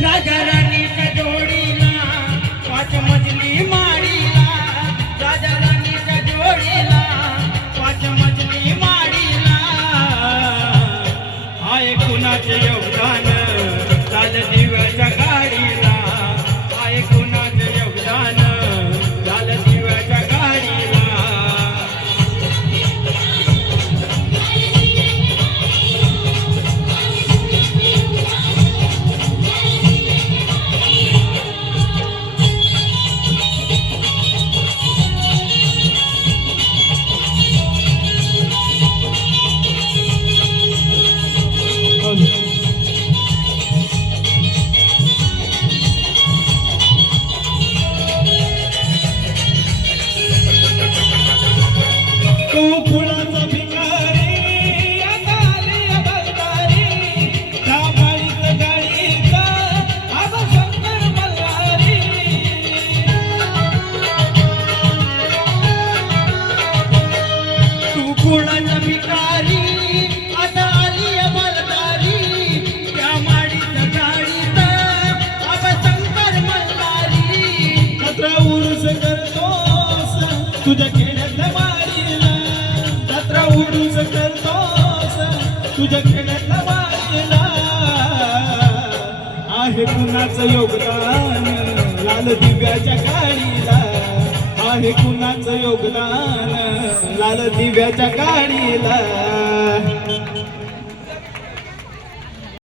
राजा राणीच्या जोडीला पाच मजली माडीला, राजा राणीच्या जोडीला पाच मजली माडीला. हाय कुणाचे योगदान लाल दिव्याच्या गाडीला, हाय कुणाचे योगदान लाल दिव्याच्या गाडीला. तू फुलाचा भिकारी आता आली बलदारी, त्या गाडीत गाडीचा आबा शंकर मल्हारी. तू फुलाचा भिकारी आता आली बलदारी, त्या माडीत गाडीत आबा शंकर मल्हारी. जत्रा उरूस करतोस तुझ्या खेड्यातल्या वाडीला, जत्रा उरूस करतोस तुझ्या खेड्यातल्या वाडीला. आहे कुणाचं योगदान लाल दिव्याच्या गाडीला, आहे कुणाचं योगदान लाल दिव्याच्या गाडीला.